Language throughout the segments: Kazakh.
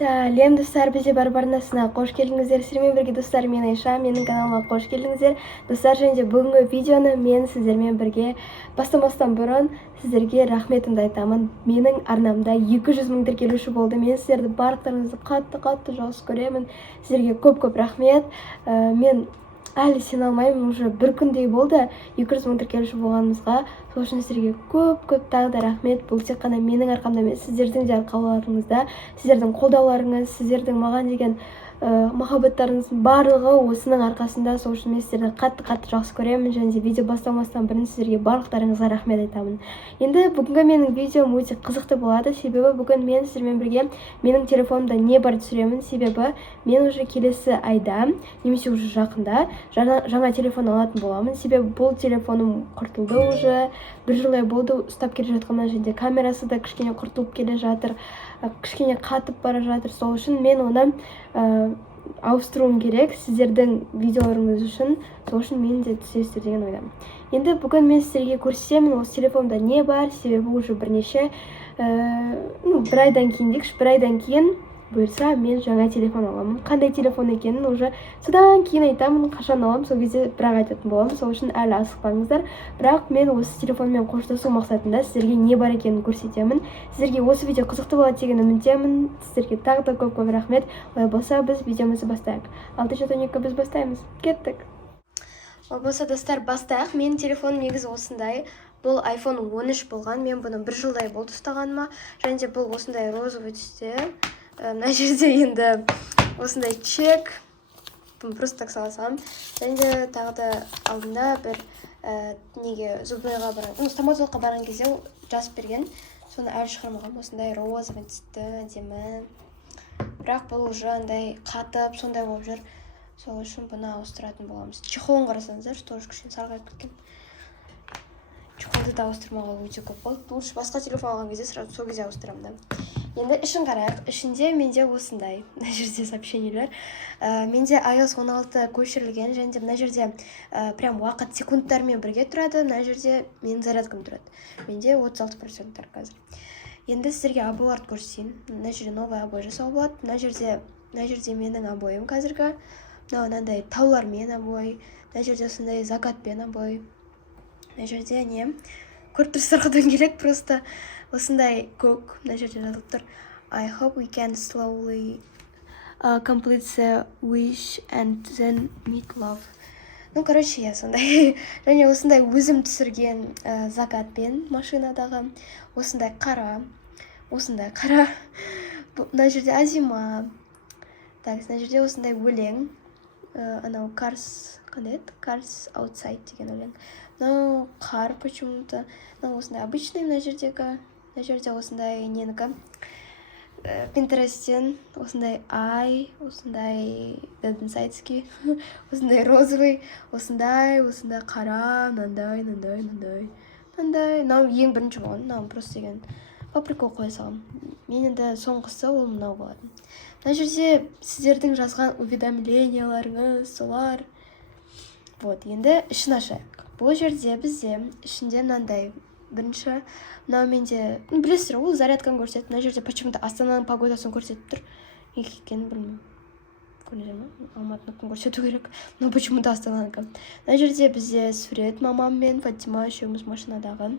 Сәлем достар, бізде бар барнасына қош келдіңіздер. Сіздермен бірге достар, мен Айша, менің каналыма қош келдіңіздер. Достар, және бүгінгі видеоны мен сіздермен бірге бастамастан бұрын сіздерге рахметімді айтамын. Менің арнамда 200 мың тіркелуші болды. Мен сіздерді барлықтарыңызды қатты жақсы көремін. Сіздерге көп рахмет. Мен әлі сене алмаймын, уже бір күндей болды 200 мың тіркелуші болғанымызға. Сол үшін сіздерге көп тағы да рахмет. Бұл тек қана менің арқамда емес, сіздердің де арқауларыңызда, сіздердің қолдауларыңыз, сіздердің маған деген махаббаттарыңыздың барлығы осының арқасында. Сол үшін мен сіздерді қатты жақсы көремін, және де видео бастамастан бұрын сіздерге барлықтарыңызға рахмет айтамын. Енді бүгінгі менің видеом өте қызықты болады, себебі бүгін мен сіздермен бірге менің телефонымда не бар түсіремін. Себебі мен уже келесі айда, немесе уже жақында жаңа телефон алатын боламын. Себебі бұл телефоным құртылды уже, бір жылдай болды ұстап келе жатқаннан, және камерасы да кішкене құртылып келе жатыр, кішкене қатып бара жатыр. Сол үшін мен оны ауыстыруым керек сіздердің видеоларыңыз үшін. Сол үшін мен де түсесіздер деген ойдамын. Енді бүгін мен сіздерге көрсетемін осы телефонда не бар, себебі уже бірнеше бір айдан кейін дейікші, бір айдан кейін бұйырса мен жаңа телефон аламын. Қандай телефон екенін уже содан кейін айтамын, қашан аламын, сол кезде бірақ айтатын боламын. Сол үшін әлі асықпаңыздар. Бірақ мен осы телефонмен қоштасу мақсатында сіздерге не бар екенін көрсетемін. Сіздерге осы видео қызықты болады деген үміттемін. Сіздерге тағы да көп рахмет. Олай болса біз видеомызды бастайық. 6:12 біз бастаймыз. Кеттік. Ол болса достар, бастайық. Менің телефоным негізі осындай. Бұл iPhone 13 болған. Мен бұны бір жылдай болды ұстағаныма. Және де бұл осындай розовый түсте. Мына жерде енді осындай чек. Бұны просто так саласам. Және де тағы да алдында бір неге зубныйға барған, стоматологқа барған кезде жазып берген. Соны әлі шығармаған. Осындай розовый түсті, әдемі. Бірақ бұл уже андай қатып, сондай болып жүр. Сол үшін бұны ауыстыратын боламыз. Чехолын қарасаңыздар, тоже кішкене сарғайып кеткен. Чехолды да ауыстырмағалы өте көп болды. Лучше басқа телефон алған кезде сразу сол кезде ауыстырамын да. Енді ішін қарайық. Ішінде менде осындай, мына жерде сообщениелер. Менде iOS 16 көшірілген, және де мына жерде прям уақыт секундтармен бірге тұрады. Мына жерде менің зарядкам тұрады. Менде 36% қазір. Енді сіздерге обойларды көрсетейін. Мына жерде новый обой жасау болады. Мына жерде менің обойым қазіргі. Мынандай таулармен обой. Мына жерде осындай закатпен обой. Мына жерде не? Көріп тұрсыздар қадан келек, просто осындай көк. Мына жерде жазылып тұр. I hope we can slowly complete the wish and then meet love. Короче, я сондай. Және осындай өзім түсірген закатпен машинадағы. Осындай қара. Мына жерде азима. Так, мына жерде осындай өлең. Анау Cars, қандай еді? Cars outside деген өлең. Мынау қар почему-то. Мынау осындай обычный мына жердегі. Мына жерде осындай ненікі. Pinterest'тен осындай ай, осындай деденсайдский, осындай розовый, осындай қара, мынандай. Мынау ең бірінші болған. Мынау просто деген по прикол қоя салам. Мен енді соңғысы ол мынау болатын. Мына жерде сіздердің жазған уведомленияларыңыз, солар. Вот, енді ішін ашайық. Бұл жерде бізде ішінде мынандай бірінші, мынау менде, білесіздер, ол зарядканы көрсетеді. Мына жерде почему-то Астананың погодасын көрсетіп тұр. Неге екенін білмеймін. Көрдіңіздер ме? Алматыны күн көрсету керек. Но почему-то Астананыкі. Мына жерде бізде сурет мамам мен Фатима үшеуміз машинадағы.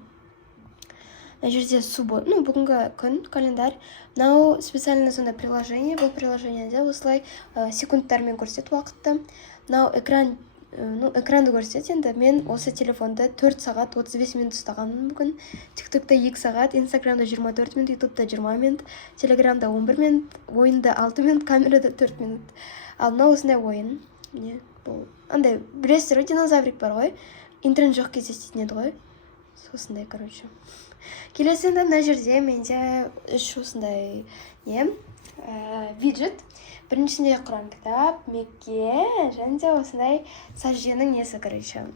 Мына жерде суббот, бүгінгі күн, календарь. Мынау специально сондай приложение. Бұл приложениеде осылай секундтармен көрсетеді уақытты. Мынау экранды көрсетеді. Енді мен осы телефонды 4 сағат 35 минут ұстағанмын бүгін. TikTok'та 2 сағат, Instagram'да 24 минут, YouTube'да 20 минут, Telegram'да 11 минут, ойында 6 минут, камерада 4 минут. Ал мынау осындай ойын. Бұл андай, білесіздер, динозаврик бар ғой. Интернет жоқ кезде істейтін еді ғой. Осындай, короче. Келесінде мына жерде менде үш осындай виджет. Біріншінде Құран кітап, Мекке, және де осындай сәжденің несі, короче.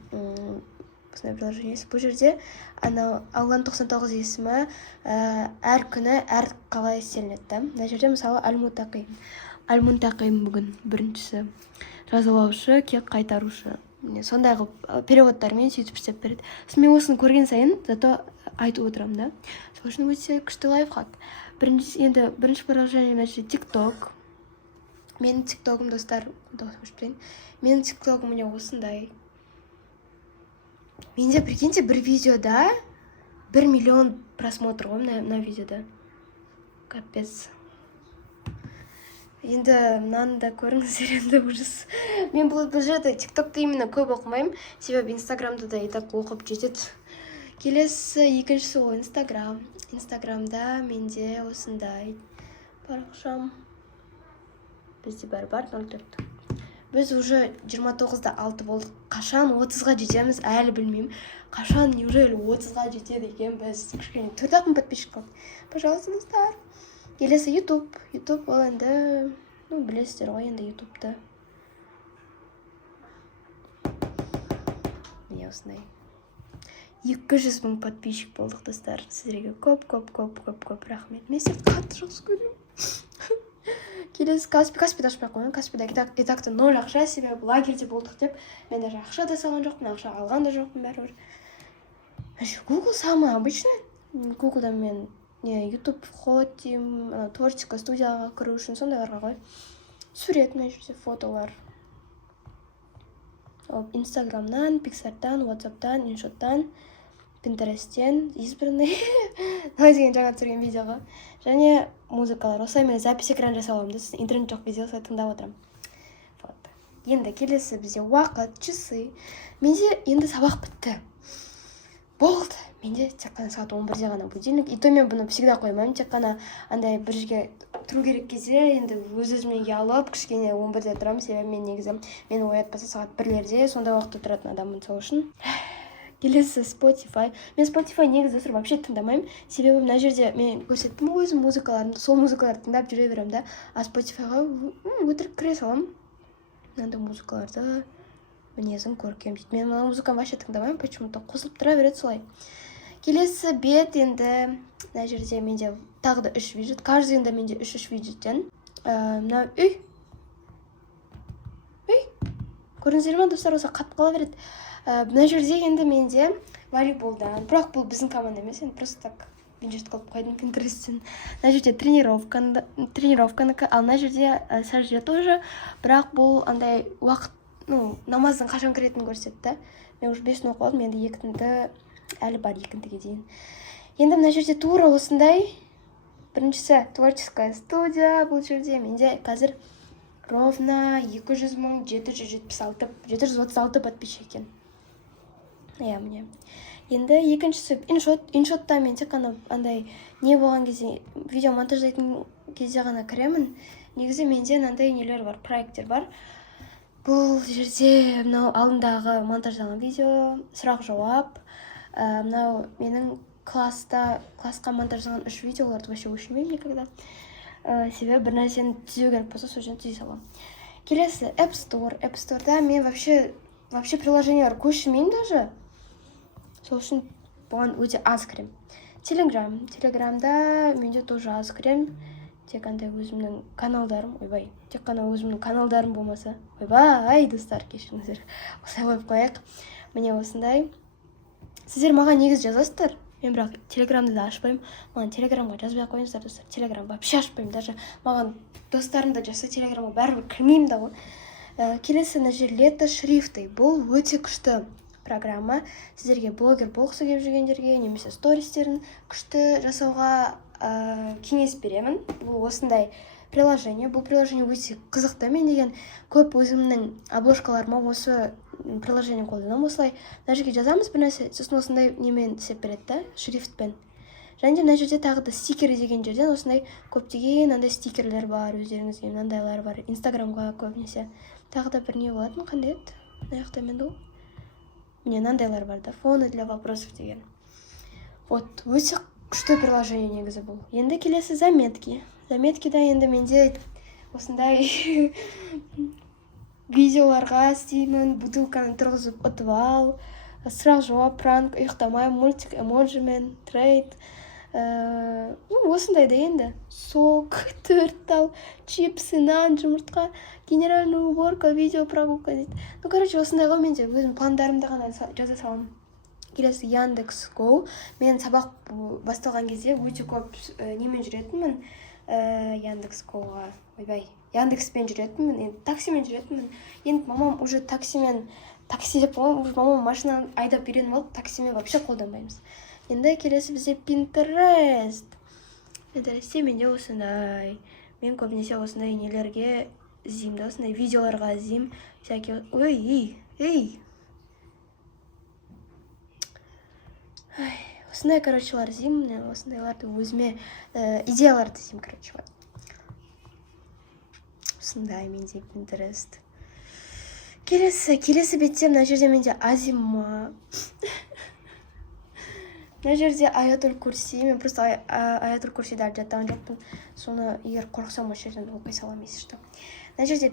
Осындай приложениесі. Бұл жерде Алланың 99 есімі әр күні әр қалай істелінеді. Мына жерде мысалы Аль-Мунтақим бүгін біріншісі. Жазалаушы, кек қайтарушы. Сондай переводтармен сөйтіп істеп береді. Мен осыны көрген сайын зато айтып отырамын да. Сол үшін өте күшті лайфхак. Бірінші приложением TikTok. Менің TikTok'ым, достар, менің TikTok'ым міне осындай. Менде, прикиньте, бір видеода 1 миллион просмотр ғой мына видеода. Капец. Енді мынаны да көріңіздер, енді ужас. Мен бұл жерде TikTok'ты именно көп оқымаймын, себебі Instagram'да да итак оқып жетеді. Келесі екіншісі ғой Instagram. Instagram'да менде осындай парақшам. Бізде бар 04. Біз уже 29-да 6 болдық. Қашан 30-ға жетеміз, әлі білмеймін. Қашан неужели 30-ға жетеді екен біз? Кішкене 4-ақ мың подписчик қалды. Пожалуйста, достар. Келесі YouTube. YouTube ол енді, білесіздер ғой енді YouTube'да. Міне осындай. 200 мың подписчик болдық, достар. Сіздерге көп рахмет. Мен сізді қатты жақсы көремін. Келесі Каспиді ашпай қойын. Каспида итакты 0 ақша, себебі лагерьде болдық деп. Мен даже ақша да салған жоқпын, ақша алған да жоқпын бәрібір. Google самый обычный. Google'да мен YouTube вход деймін, творческая студияға кіру үшін сондайларға ғой. Сурет мына жерде, фотолар. Instagram'нан, Pixar'дан, WhatsApp'дан, InShot'дан, Pinterest'тен, избранный. Деген жаңа түсірген видеоға. Және музыкалар. Осылай мен запись экран жасауым. Интернет жоқ кезде осылай тыңдап отырамын. Енді келесі бізде уақыт, часы. Менде енді сабақ бітті. Болды. Менде тек қана сағат 11-де ғана будильник. И то мен бұны всегда қоймаймын. Тек қана андай бір жерге тұру керек кезде енді өз-өзіме алып, кішкене 11-де тұрамын. Себебі мен негізі мені оятпаса сағат 1-лерде сондай уақытта тұратын адаммын, сол үшін. Келесі Spotify. Мен Spotify негізі достар вообще тыңдамаймын. Себебі мына жерде мен көрсеттім өзім музыкаларын, сол музыкаларды тыңдап жүре беремін да. А Spotifyға өтірік кіре саламын. Мынандай музыкаларды мінезім көркем дейді. Мен мына музыканы вообще тыңдамаймын, почему-то қосылып тұра береді солай. Келесі бет енді мына жерде менде тағы да 3 виджет. Каждый енді менде 3 виджеттен. Мына үй. Көріңіздер ме, достар, осы қатып қала береді. Мына жерде енді менде волейболдан, бірақ бұл біздің команда емес, енді просто так бюджет қылып қойдым Pinterest'тен. Мына жерде тренировканыкі, ал мына жерде сәжде тоже, бірақ бұл андай уақыт, намаздың қашан кіретінін көрсетті. Мен уже 5-ні оқып алдым, енді 2-ді әлі бар, 2-ге дейін. Енді мына жерде тура осындай. Біріншісі творческая студия, бұл жерде менде қазір ровно 200.736 подписчик екен. Міне. Енді екіншісі InShot'та мен тек қана андай не болған кезде, видео монтаждайтын кезде ғана кіремін. Негізі менде мынандай нелер бар, проекттер бар. Бұл жерде мынау алдындағы монтаждалған видео, сұрақ-жауап. Мынау менің класқа монтаждалған 3 видеоларды вообще өшірмеймін никогда. Себебі бір нәрсені түзеу керек болса, сол жерін түзе саламын. Келесі App Store. App Store'да мен вообще приложениялар көшірмеймін даже. Сол үшін бұған өте аз кірем. Телеграмда менде тоже аз кірем. Тек қана өзімнің каналдарым болмаса. Ойбай, достар, кешіріңіздер. Осылай қойып қояйық. Міне осындай. Сіздер маған негіз жазасыздар. Мен бірақ телеграмды да ашпаймын. Маған телеграмға жазбай қойыңыздар, достар. Телеграм вообще ашпаймын. Даже маған достарым да жазса телеграмға бәрібір кірмеймін да ғой. Келесі мына жер лето шрифты. Бұл өте күшті программа. Сіздерге блогер болғысы келіп жүргендерге немесе стористерін күшті жасауға кеңес беремін. Бұл осындай приложение. Бұл приложение өте қызықты. Мен деген көп өзімнің обложкаларыма осы приложение қолданамын. Осылай мына жерге жазамыз бір нәрсе, сосын осындай немен істеп береді, шрифтпен. Және мына жерде тағы да стикері деген жерден осындай көптеген андай стикерлер бар, өздеріңізге мынандайлар бар. Инстаграмға көбінесе. Тағы да бір не болатын, қандай еді? Мына жақта менде ол. Міне мынандайлар бар да, фоны для вопросов деген. Вот, өте күшті приложение негізі бұл. Енді келесі заметки. Заметкида енді менде осындай видеоларға істеймін, бутылканы тұрғызып ұтып ал, сұрақ-жауап, пранк, ұйықтамай, мультик, эмоджимен, трейд. Осындай да енді. Сок, 4 тал, чипсы, нан, жұмыртқа, генеральная уборка, видео прогулка дейді. Короче, осындай ғой менде өзім пландарымды ғана жаза саламын. келесі Яндекс.Го. Мен сабақ басталған кезде өте көп немен жүретінмін, Яндекс.Гоға, ойбай, Яндекспен жүретінмін, енді таксимен жүретінмін. Енді мамам уже такси деп мамам машинаны айдап үйреніп алып, таксимен вообще қолданбаймыз. Енді келесі бізде Pinterest. Pinterestте менде осындай. Мен көбінесе осындай нелерге іздеймін, осындай видеоларға іздеймін. Всякие... Ой, осындай, корочелар іздеймін, осындайларды өзіме идеяларды іздеймін, короче. Осындай менде Pinterest. Келесі бетте мына жерде менде Азима. Мына жерде Аятул Курси. Мен просто Аятул Курсиді жаттаған жоқпын. Соны егер қорқсам осы жерден оқи саламын, если что. Мына жерде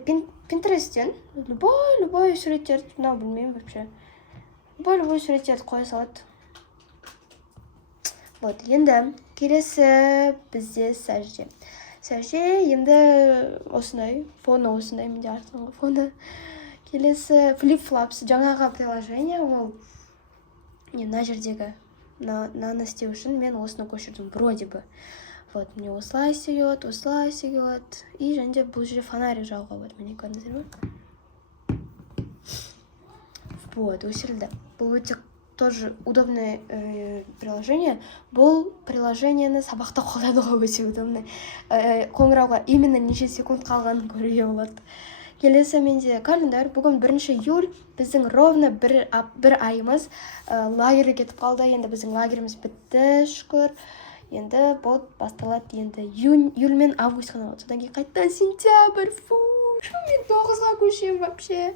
Pinterest'тен любой суреттерді, мынау білмеймін вообще. Любой суреттерді қоя салады. Вот, енді келесі бізде сәжде. Сәжде енді осындай, фоны осындай, менде артыңғы фоны. Келесі Flip-Flops, жаңағы приложение, ол мына жердегі наны істеу үшін мен осыны көшірдім, вроде бы. Вот, мне осылай сегет. И және бұл жерде фонарик жағуға болады, міне көрдіңіздер ме? Вот, өшірілді. Бұл өте тоже удобное приложение. Бұл приложениені сабақта қолдануға өте удобный. Қоңырауға именно неше секунд қалғанын көруге болады. Келесі менде календар. Бүгін 1 июль, біздің ровно бір айымыз лагерге кетіп қалды. Енді біздің лагеріміз бітті, шүкір. Енді бұл басталады, енді июль мен август қана болады. Содан кейін қайтта сентябрь. Мен 9-ға көшем вообще.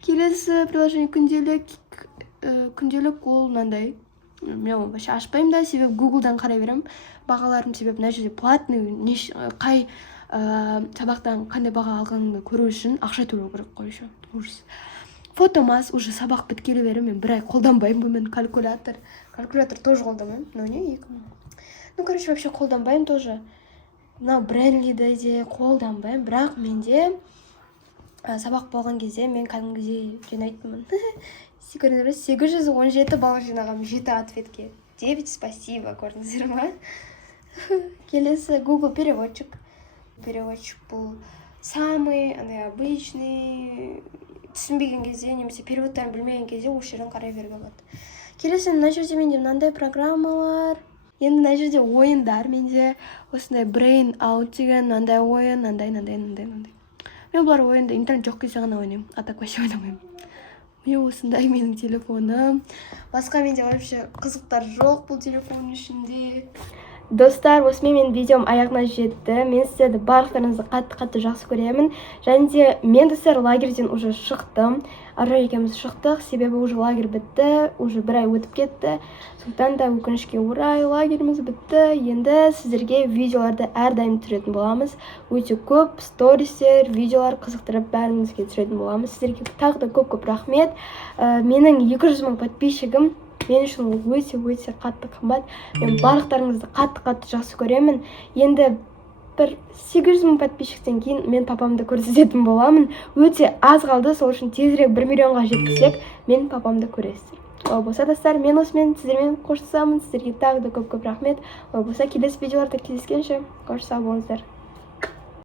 Келесі приложение күнделік ол мынандай. Мен вообще ашпаймын да, себебі Google'дан қарай беремін. Бағаларым себебі мына жерде платный, қай сабақтан қандай баға алғаныңды көру үшін ақша төлеу керек қой еще. Ужас. Фотомас уже сабақ біткелі бері мен бір ай қолданбаймын. Мен калькулятор тоже қолданбаймын. Но не 2 мың. Ну, короче, вообще қолданбаймын тоже. Мынау Бренлиді де қолданбаймын. Бірақ менде сабақ болған кезде мен кәдімгідей жинайтынмын. 817 балл жинағам 7 ответке. 9 спасибо, көрдіңіздер ма? Келесі Google переводчик. Переводчик бұл самый обычный, түсінбеген кезде, немесе переводтарын білмеген кезде осы жерден қарай беруге болады. Келесі мына жерде менде мынандай программалар. Енді мына жерде ойындар, менде осындай Brain Out деген мынандай ойын, мынандай. Мен бұлар ойында интернет жоқ кезде ғана ойнаймын, а так вообще ойнамаймын. Міне осындай менің телефоным. Басқа менде вообще қызықтар жоқ бұл телефонның ішінде. Достар, осымен мен видеом аяғына жетті. Мен сіздерді барлықтарыңызды қатты жақсы көремін. Және де мен достар лагерден уже шықтым. Аржан екеуміз шықтық, себебі уже лагерь бітті, уже бір ай өтіп кетті. Сондықтан да өкінішке орай лагеріміз бітті. Енді сіздерге видеоларды әрдайым түсіретін боламыз. Өте көп стористер, видеолар қызықтырып бәріңізге түсіретін боламыз. Сіздерге тағы да көп рахмет. Менің 200 мың подписчигім мен үшін өте қатты қымбат. Мен барлықтарыңызды қатты жақсы көремін. Енді бір 800 мың подписчиктен кейін мен папамды көрсететін боламын. Өте аз қалды, сол үшін тезірек 1 миллионға жеткізсек, мен папамды көресіздер. Ол болса достар, мен осымен сіздермен қоштасамын. Сіздерге тағы да көп рахмет. Ол болса келесі видеоларда кездескенше қош сау болыңыздар.